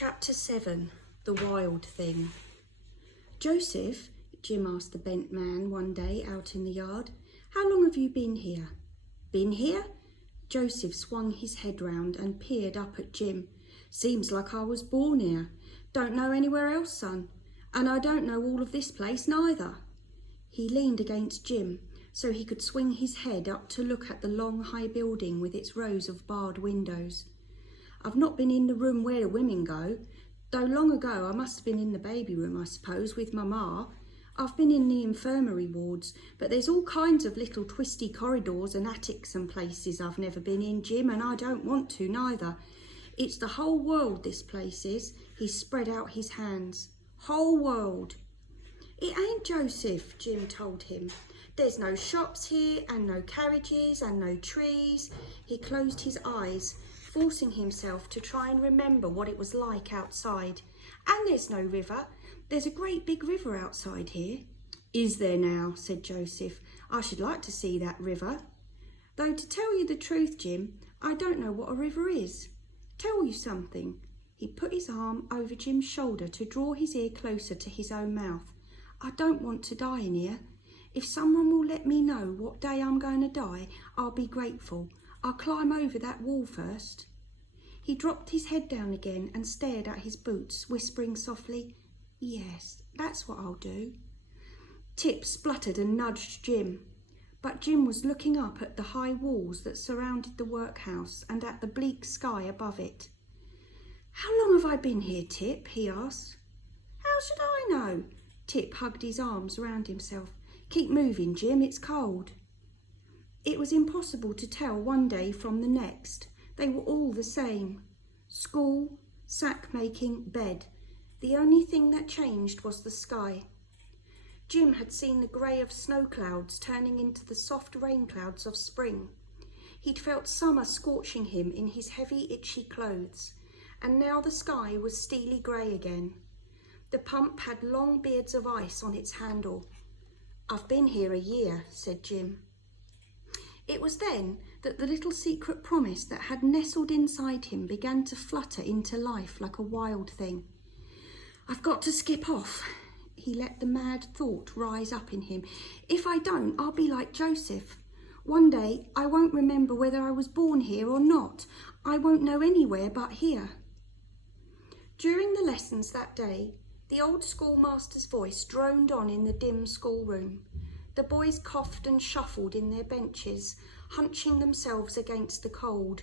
Chapter 7. The Wild Thing. "Joseph," Jim asked the bent man one day out in the yard, "how long have you been here?" "Been here?" Joseph swung his head round and peered up at Jim. "Seems like I was born here. Don't know anywhere else, son. And I don't know all of this place neither." He leaned against Jim so he could swing his head up to look at the long high building with its rows of barred windows. "I've not been in the room where the women go, though long ago I must have been in the baby room, I suppose, with my ma. I've been in the infirmary wards, but there's all kinds of little twisty corridors and attics and places I've never been in, Jim, and I don't want to neither. It's the whole world, this place is." He spread out his hands. "Whole world." "It ain't, Joseph," Jim told him. "There's no shops here, and no carriages, and no trees." He closed his eyes, forcing himself to try and remember what it was like outside. "And there's no river. There's a great big river outside here." "Is there now?" said Joseph. "I should like to see that river. Though to tell you the truth, Jim, I don't know what a river is. Tell you something." He put his arm over Jim's shoulder to draw his ear closer to his own mouth. "I don't want to die in here. If someone will let me know what day I'm going to die, I'll be grateful. I'll climb over that wall first." He dropped his head down again and stared at his boots, whispering softly, "Yes, that's what I'll do." Tip spluttered and nudged Jim, but Jim was looking up at the high walls that surrounded the workhouse and at the bleak sky above it. "How long have I been here, Tip?" he asked. "How should I know?" Tip hugged his arms round himself. "Keep moving, Jim, it's cold." It was impossible to tell one day from the next. They were all the same. School, sack-making, bed. The only thing that changed was the sky. Jim had seen the grey of snow clouds turning into the soft rain clouds of spring. He'd felt summer scorching him in his heavy, itchy clothes, and now the sky was steely grey again. The pump had long beards of ice on its handle. "I've been here a year," said Jim. It was then that the little secret promise that had nestled inside him began to flutter into life like a wild thing. "I've got to skip off." He let the mad thought rise up in him. "If I don't, I'll be like Joseph. One day I won't remember whether I was born here or not. I won't know anywhere but here." During the lessons that day, the old schoolmaster's voice droned on in the dim schoolroom. The boys coughed and shuffled in their benches, hunching themselves against the cold.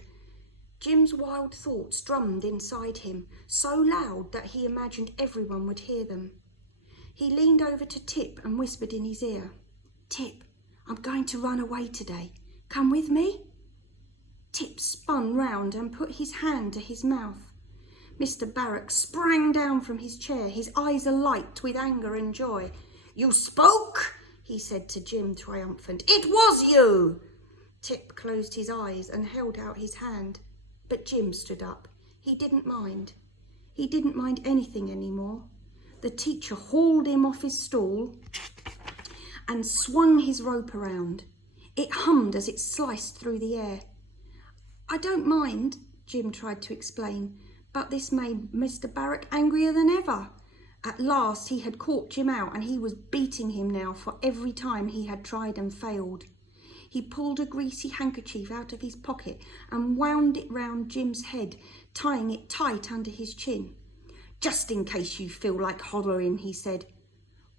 Jim's wild thoughts drummed inside him, so loud that he imagined everyone would hear them. He leaned over to Tip and whispered in his ear, "Tip, I'm going to run away today. Come with me?" Tip spun round and put his hand to his mouth. Mr. Barrack sprang down from his chair, his eyes alight with anger and joy. "You spoke?" he said to Jim, triumphant. "It was you!" Tip closed his eyes and held out his hand, but Jim stood up. He didn't mind. He didn't mind anything anymore. The teacher hauled him off his stool and swung his rope around. It hummed as it sliced through the air. "I don't mind," Jim tried to explain, but this made Mr. Barrack angrier than ever. At last he had caught Jim out, and he was beating him now for every time he had tried and failed. He pulled a greasy handkerchief out of his pocket and wound it round Jim's head, tying it tight under his chin. "Just in case you feel like hollering," he said.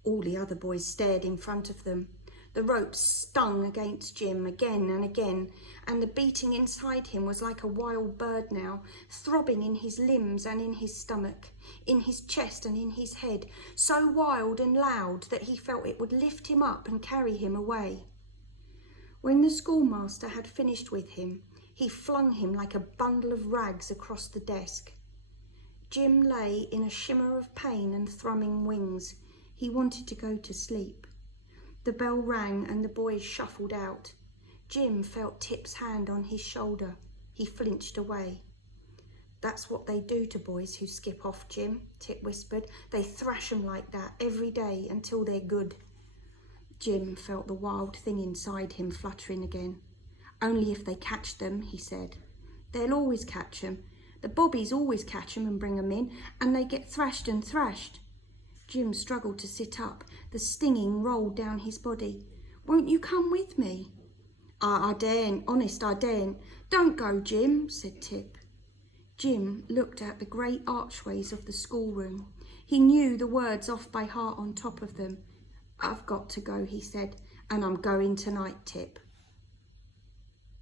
All the other boys stared in front of them. The rope stung against Jim again and again, and the beating inside him was like a wild bird now, throbbing in his limbs and in his stomach, in his chest and in his head, so wild and loud that he felt it would lift him up and carry him away. When the schoolmaster had finished with him, he flung him like a bundle of rags across the desk. Jim lay in a shimmer of pain and thrumming wings. He wanted to go to sleep. The bell rang and the boys shuffled out. Jim felt Tip's hand on his shoulder. He flinched away. "That's what they do to boys who skip off, Jim," Tip whispered. "They thrash 'em like that every day until they're good." Jim felt the wild thing inside him fluttering again. "Only if they catch them," he said. "They'll always catch 'em. The bobbies always catch 'em and bring 'em in, and they get thrashed and thrashed. Jim struggled to sit up. The stinging rolled down his body. Won't you come with me? I daren't, honest I daren't. Don't go, Jim, said Tip. Jim looked at the great archways of the schoolroom. He knew the words off by heart on top of them. I've got to go, he said, and I'm going tonight, Tip.